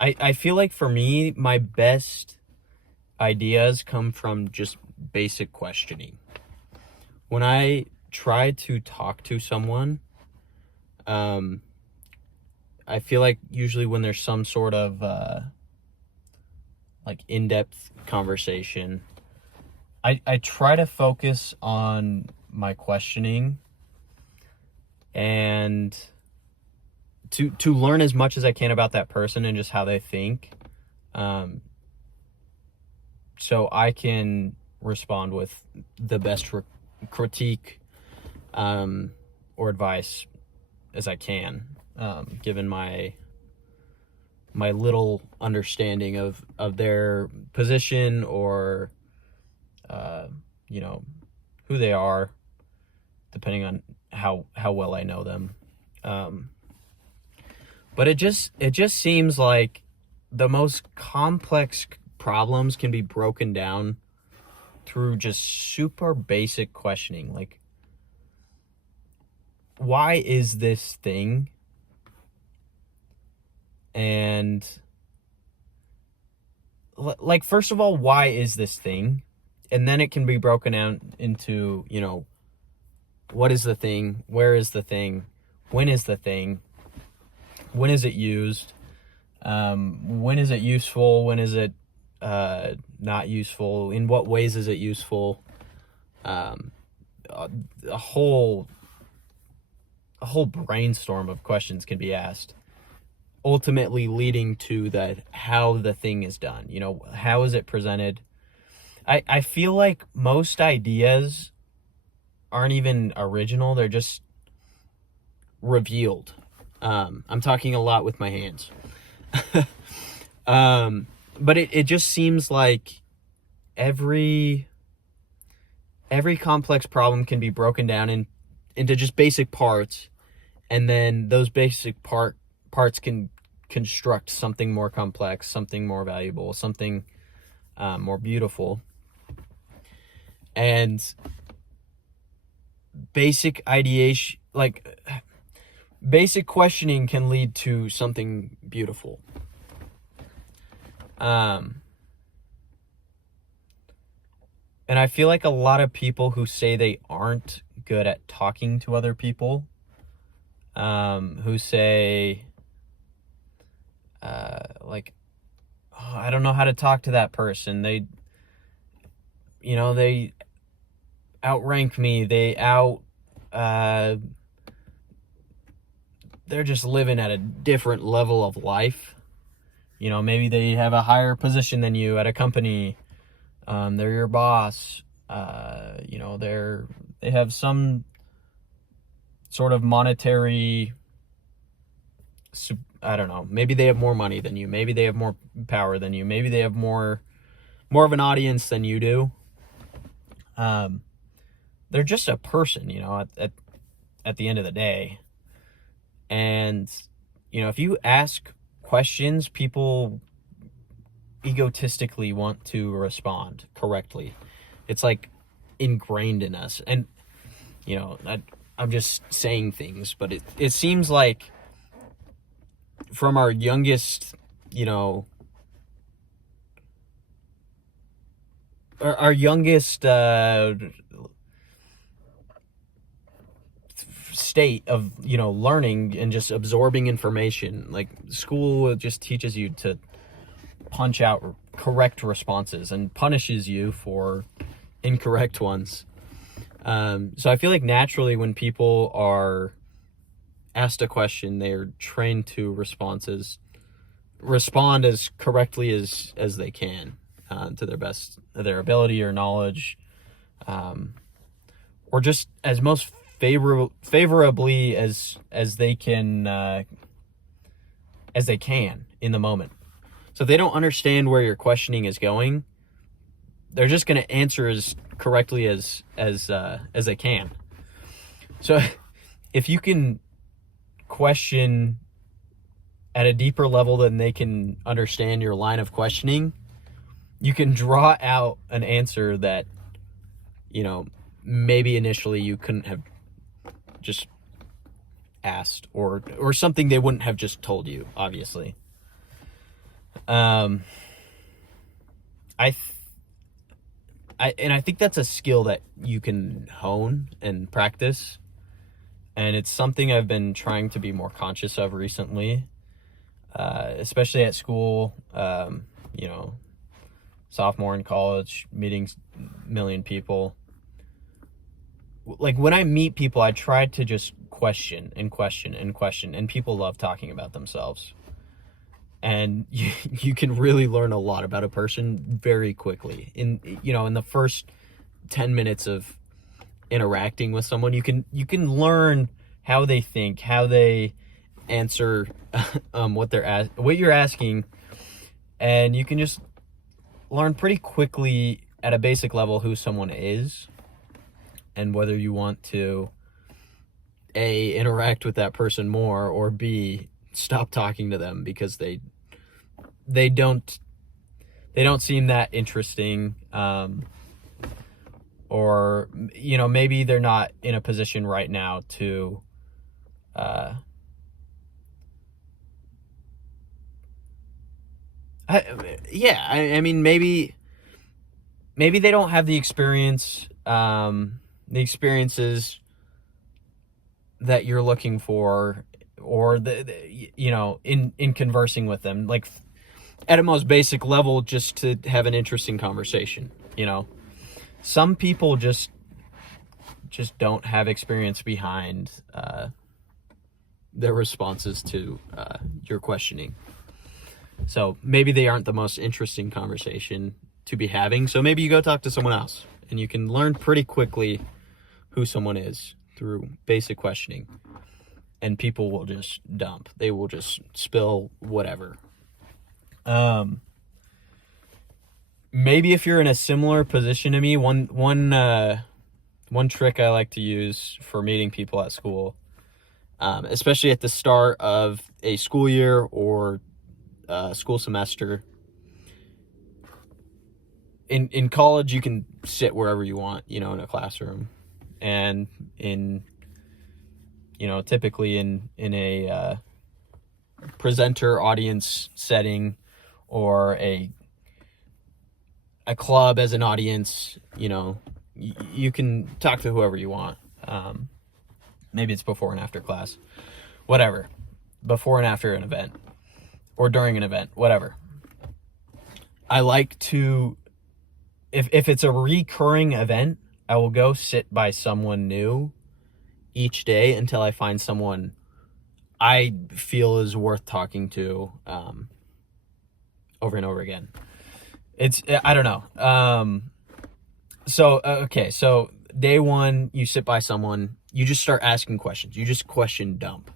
I feel like for me, my best ideas come from just basic questioning. When I try to talk to someone, um, I feel like usually when there's some sort of like in-depth conversation, I try to focus on my questioning and to learn as much as I can about that person and just how they think, um, so I can respond with the best critique, or advice as I can, given my little understanding of their position or uh, you know who they are, depending on how well I know them. Um, but it just seems like the most complex problems can be broken down through just super basic questioning. Like, why is this thing? And like, first of all, why is this thing? And then it can be broken down into, what is the thing? Where is the thing? When is the thing? When is it used? When is it useful? When is it not useful? In what ways is it useful? Um, a, a whole brainstorm of questions can be asked, ultimately leading to that how the thing is done. How is it presented? I feel like most ideas aren't even original, they're just revealed. I'm talking a lot with my hands. But it just seems like every complex problem can be broken down into just basic parts, and then those basic parts can construct something more complex, something more valuable, something more beautiful. And basic ideation, like basic questioning, can lead to something beautiful. And I feel like a lot of people who say they aren't good at talking to other people, who say, like, oh, I don't know how to talk to that person. They outrank me. They're just living at a different level of life. Maybe they have a higher position than you at a company. They're your boss. They have some sort of monetary, I don't know, maybe they have more money than you, maybe they have more power than you, maybe they have more of an audience than you do. They're just a person, at the end of the day. And if you ask questions, people egotistically want to respond correctly. It's like ingrained in us. And I'm just saying things, but it seems like from our youngest, our youngest state of learning and just absorbing information, like school just teaches you to punch out correct responses and punishes you for incorrect ones. So I feel like naturally when people are asked a question, they're trained to respond as correctly as they can, to their best of their ability or knowledge, or just as most favorably as they can, in the moment. So if they don't understand where your questioning is going, they're just going to answer as correctly as they can. So if you can question at a deeper level than they can understand your line of questioning, you can draw out an answer that maybe initially you couldn't have just asked, or something they wouldn't have just told you, obviously. Um, I, th- I think that's a skill that you can hone and practice, and it's something I've been trying to be more conscious of recently, especially at school. You know, sophomore in college, meeting a million people. Like when I meet people, I try to just question and question and question, and people love talking about themselves. And you can really learn a lot about a person very quickly. In the first 10 minutes of interacting with someone, you can learn how they think, how they answer what you're asking, and you can just learn pretty quickly at a basic level who someone is and whether you want to A, interact with that person more, or B, stop talking to them because they don't seem that interesting, or maybe they're not in a position right now to uh I mean, maybe they don't have the experiences that you're looking for, or in conversing with them, like at a most basic level, just to have an interesting conversation. Some people just don't have experience behind their responses to your questioning. So maybe they aren't the most interesting conversation to be having. So maybe you go talk to someone else, and you can learn pretty quickly who someone is through basic questioning. And people will just dump. They will just spill whatever. Maybe if you're in a similar position to me, one trick I like to use for meeting people at school, especially at the start of a school year or school semester. In college, you can sit wherever you want, in a classroom, and typically in a presenter audience setting, or a club as an audience, you can talk to whoever you want. Maybe it's before and after class, whatever, before and after an event, or during an event, whatever. I like to, if it's a recurring event, I will go sit by someone new each day until I find someone I feel is worth talking to, over and over again. I don't know. So day one, you sit by someone, you just start asking questions. You just question dump.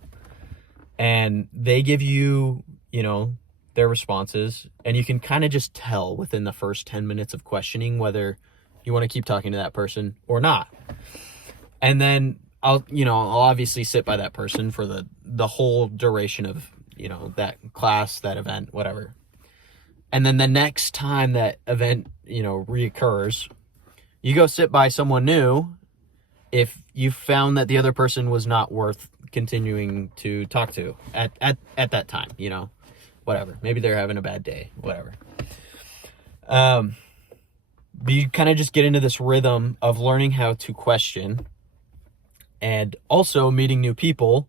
And they give you, their responses, and you can kind of just tell within the first 10 minutes of questioning whether you want to keep talking to that person or not. And then I'll obviously sit by that person for the whole duration of, that class, that event, whatever. And then the next time that event, reoccurs, you go sit by someone new if you found that the other person was not worth continuing to talk to at that time, whatever. Maybe they're having a bad day, whatever. But you kind of just get into this rhythm of learning how to question, and also meeting new people,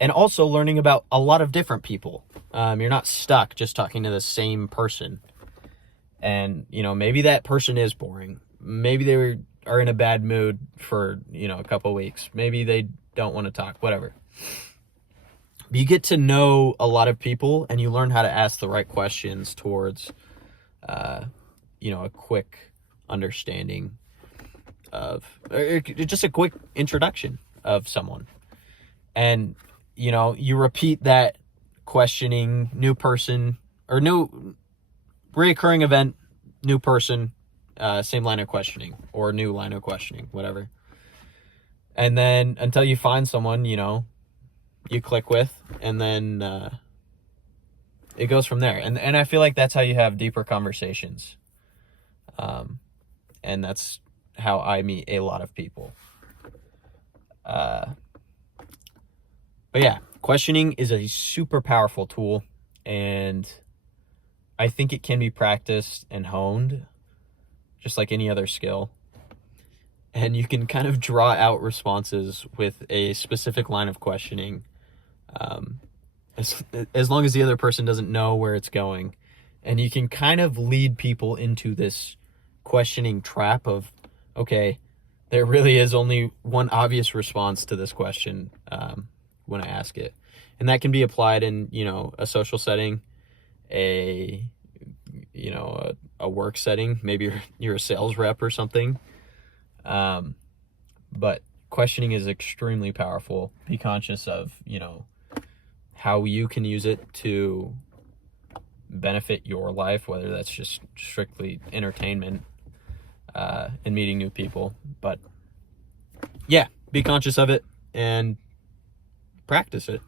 and also learning about a lot of different people. You're not stuck just talking to the same person. And, maybe that person is boring. Maybe they are in a bad mood for, a couple weeks. Maybe they don't want to talk, whatever. But you get to know a lot of people, and you learn how to ask the right questions towards, a quick understanding of, or just a quick introduction of someone. And, you repeat that questioning, new person, or new reoccurring event, new person, same line of questioning, or new line of questioning, whatever. And then until you find someone, you click with, and then it goes from there. And I feel like that's how you have deeper conversations. And that's how I meet a lot of people. But yeah, questioning is a super powerful tool, and I think it can be practiced and honed, just like any other skill. And you can kind of draw out responses with a specific line of questioning, as long as the other person doesn't know where it's going. And you can kind of lead people into this questioning trap of, okay, there really is only one obvious response to this question when I ask it. And that can be applied in, a social setting, a work setting. Maybe you're a sales rep or something. But questioning is extremely powerful. Be conscious of, how you can use it to benefit your life, whether that's just strictly entertainment and meeting new people. But yeah, be conscious of it and practice it.